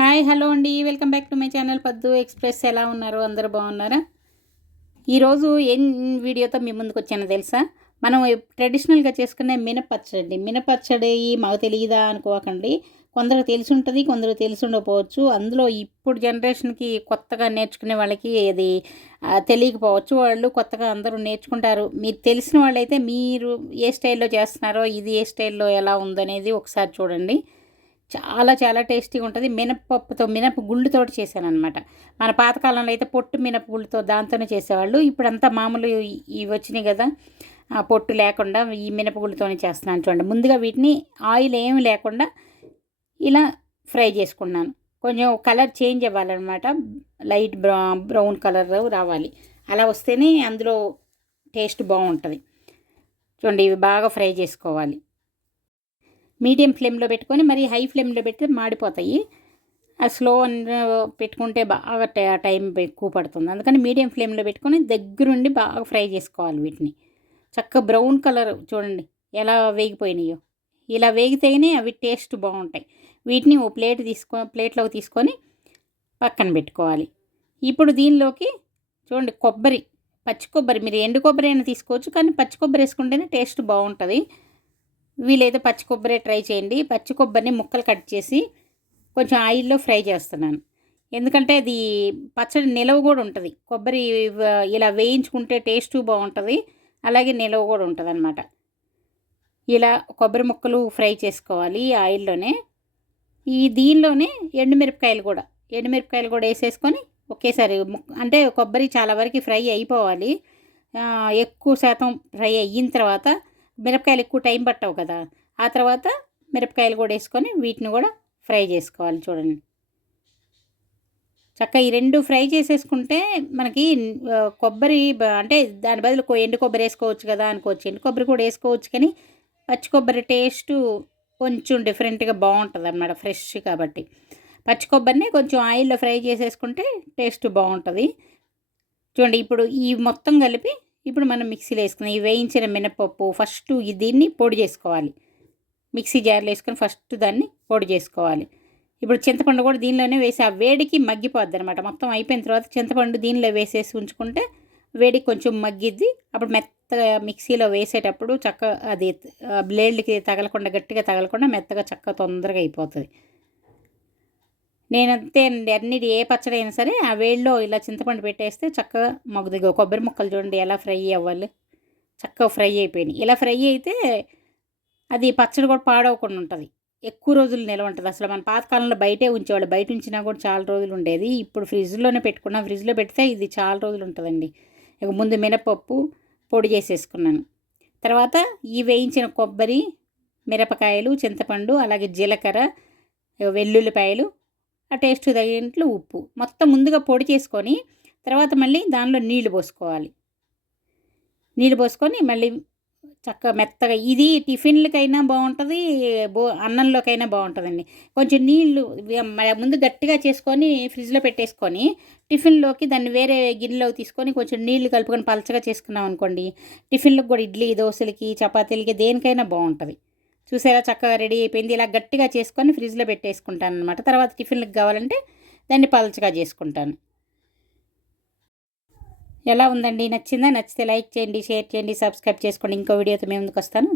Hi hello అండి. Welcome back to my channel. Paddu express ఎలా ఉన్నారు? అందరూ బాగున్నారా? ఈరోజు ఏం వీడియోతో మీ ముందుకు వచ్చానో తెలుసా? మనం ట్రెడిషనల్గా చేసుకునే మినపచ్చడి మినపచ్చడి మాకు తెలియదా అనుకోకండి. కొందరు తెలిసి ఉంటుంది కొందరు తెలిసి ఉండకపోవచ్చు. అందులో ఇప్పుడు జనరేషన్కి కొత్తగా నేర్చుకునే వాళ్ళకి అది తెలియకపోవచ్చు. వాళ్ళు కొత్తగా అందరూ నేర్చుకుంటారు. మీరు తెలిసిన వాళ్ళైతే మీరు ఏ స్టైల్లో చేస్తున్నారో ఇది ఏ స్టైల్లో ఎలా ఉందనేది ఒకసారి చూడండి. చాలా చాలా టేస్టీగా ఉంటుంది. మినపప్పుతో మినప గుళ్ళుతోటి చేశాను అనమాట మన పాతకాలంలో అయితే పొట్టు మినప గుళ్ళుతో దాంతోనే చేసేవాళ్ళు. ఇప్పుడంతా మామూలు ఇవి వచ్చినాయి కదా ఆ పొట్టు లేకుండా ఈ మినపగుళ్ళతోనే చేస్తున్నాను చూడండి. ముందుగా వీటిని ఆయిల్ ఏమి లేకుండా ఇలా ఫ్రై చేసుకున్నాను. కొంచెం కలర్ చేంజ్ అవ్వాలన్నమాట. లైట్ బ్రౌ బ్రౌన్ కలర్ రావాలి. అలా వస్తేనే అందులో టేస్ట్ బాగుంటుంది. చూడండి ఇవి బాగా ఫ్రై చేసుకోవాలి. మీడియం ఫ్లేమ్లో పెట్టుకొని మరి హై ఫ్లేమ్లో పెడితే మాడిపోతాయి. ఆ స్లో పెట్టుకుంటే బాగా టై- టైం ఎక్కువ పడుతుంది అందుకని మీడియం ఫ్లేమ్లో పెట్టుకొని దగ్గరుండి బాగా ఫ్రై చేసుకోవాలి వీటిని. చక్క బ్రౌన్ కలర్ చూడండి ఎలా వేగిపోయినాయో. ఇలా వేగితేనే అవి టేస్ట్ బాగుంటాయి. వీటిని ఓ ప్లేట్ తీసుకో ప్లేట్లోకి తీసుకొని పక్కన పెట్టుకోవాలి. ఇప్పుడు దీనిలోకి చూడండి కొబ్బరి పచ్చి కొబ్బరి. మీరు ఎండు కొబ్బరి అయినా తీసుకోవచ్చు కానీ పచ్చి కొబ్బరి వేసుకుంటేనే టేస్ట్ బాగుంటుంది. వీలైతే పచ్చి కొబ్బరి ట్రై చేయండి. పచ్చి కొబ్బరిని ముక్కలు కట్ చేసి కొంచెం ఆయిల్లో ఫ్రై చేస్తున్నాను. ఎందుకంటే అది పచ్చడి నిలవ కూడా ఉంటుంది. కొబ్బరి ఇలా వేయించుకుంటే టేస్ట్ బాగుంటుంది. అలాగే నిలవ కూడా ఉంటుంది అనమాట ఇలా కొబ్బరి ముక్కలు ఫ్రై చేసుకోవాలి ఈ ఆయిల్లోనే. ఈ దీనిలోనే ఎండుమిరపకాయలు కూడా. ఎండుమిరపకాయలు కూడా వేసేసుకొని ఒకేసారి అంటే కొబ్బరి చాలా వరకు ఫ్రై అయిపోవాలి. ఎక్కువ శాతం ఫ్రై అయిన తర్వాత మిరపకాయలు ఎక్కువ టైం పట్టవు కదా ఆ తర్వాత మిరపకాయలు కూడా వేసుకొని వీటిని కూడా ఫ్రై చేసుకోవాలి చూడండి. చక్కగా ఈ రెండు ఫ్రై చేసేసుకుంటే మనకి కొబ్బరి అంటే దాని బదులు ఎండు కొబ్బరి వేసుకోవచ్చు కదా అనుకోవచ్చు. ఎండు కొబ్బరి కూడా వేసుకోవచ్చు కానీ పచ్చి కొబ్బరి టేస్ట్ కొంచెం డిఫరెంట్గా బాగుంటుంది అన్నమాట ఫ్రెష్ కాబట్టి. పచ్చి కొబ్బరిని కొంచెం ఆయిల్లో ఫ్రై చేసేసుకుంటే టేస్ట్ బాగుంటుంది. చూడండి ఇప్పుడు ఈ మొత్తం కలిపి ఇప్పుడు మనం మిక్సీలో వేసుకున్నాం ఈ వేయించిన మినపప్పు ఫస్ట్ దీన్ని పొడి చేసుకోవాలి. మిక్సీ జార్లో వేసుకొని ఫస్ట్ దాన్ని పొడి చేసుకోవాలి. ఇప్పుడు చింతపండు కూడా దీనిలోనే వేసి ఆ వేడికి మగ్గిపోద్ది అనమాట మొత్తం అయిపోయిన తర్వాత చింతపండు దీనిలో వేసేసి ఉంచుకుంటే వేడికి కొంచెం మగ్గిద్ది. అప్పుడు మెత్తగా మిక్సీలో వేసేటప్పుడు చక్క అది బ్లేడ్లకి తగలకుండా గట్టిగా తగలకుండా మెత్తగా చక్క తొందరగా అయిపోతుంది. నేనంతే అన్నిటి ఏ పచ్చడి అయినా సరే ఆ వేడిలో ఇలా చింతపండు పెట్టేస్తే చక్కగా మగ్గుదిగో కొబ్బరి ముక్కలు చూడండి ఎలా ఫ్రై అవ్వాలి. చక్కగా ఫ్రై అయిపోయినాయి. ఇలా ఫ్రై అయితే అది పచ్చడి కూడా పాడవకుండా ఉంటుంది. ఎక్కువ రోజులు నిల్వ ఉంటుంది. అసలు మన పాతకాలంలో బయటే ఉంచేవాళ్ళు. బయట ఉంచినా కూడా చాలా రోజులు ఉండేది. ఇప్పుడు ఫ్రిడ్జ్లోనే పెట్టుకున్నాం ఫ్రిడ్జ్లో పెడితే ఇది చాలా రోజులు ఉంటుందండి. ఇక ముందు మినపప్పు పొడి చేసేసుకున్నాను. తర్వాత ఈ వేయించిన కొబ్బరి మిరపకాయలు చింతపండు అలాగే జీలకర్ర వెల్లుల్లిపాయలు ఆ టేస్ట్ తగినట్లు ఉప్పు. మొత్తం ముందుగా పొడి చేసుకొని తర్వాత మళ్ళీ దానిలో నీళ్ళు పోసుకోవాలి. నీళ్ళు పోసుకొని మళ్ళీ చక్కగా మెత్తగా ఇది టిఫిన్లకైనా బాగుంటుంది బో అన్నంలోకైనా బాగుంటుందండి. కొంచెం నీళ్ళు ముందు గట్టిగా చేసుకొని ఫ్రిడ్జ్లో పెట్టేసుకొని టిఫిన్లోకి దాన్ని వేరే గిన్నెలోకి తీసుకొని కొంచెం నీళ్ళు కలుపుకొని పలచగా చేసుకున్నాం అనుకోండి టిఫిన్లకు కూడా ఇడ్లీ దోశలకి చపాతీలకి దేనికైనా బాగుంటుంది. చూసారా చక్కగా రెడీ అయిపోయింది. ఇలా గట్టిగా చేసుకొని ఫ్రిడ్జ్లో పెట్టేసుకుంటాను అనమాట తర్వాత టిఫిన్లకు కావాలంటే దాన్ని పలచగా చేసుకుంటాను. ఎలా ఉందండి? నచ్చిందా? నచ్చితే లైక్ చేయండి షేర్ చేయండి సబ్స్క్రైబ్ చేసుకోండి. ఇంకో వీడియోతో మేము ముందుకు వస్తాను.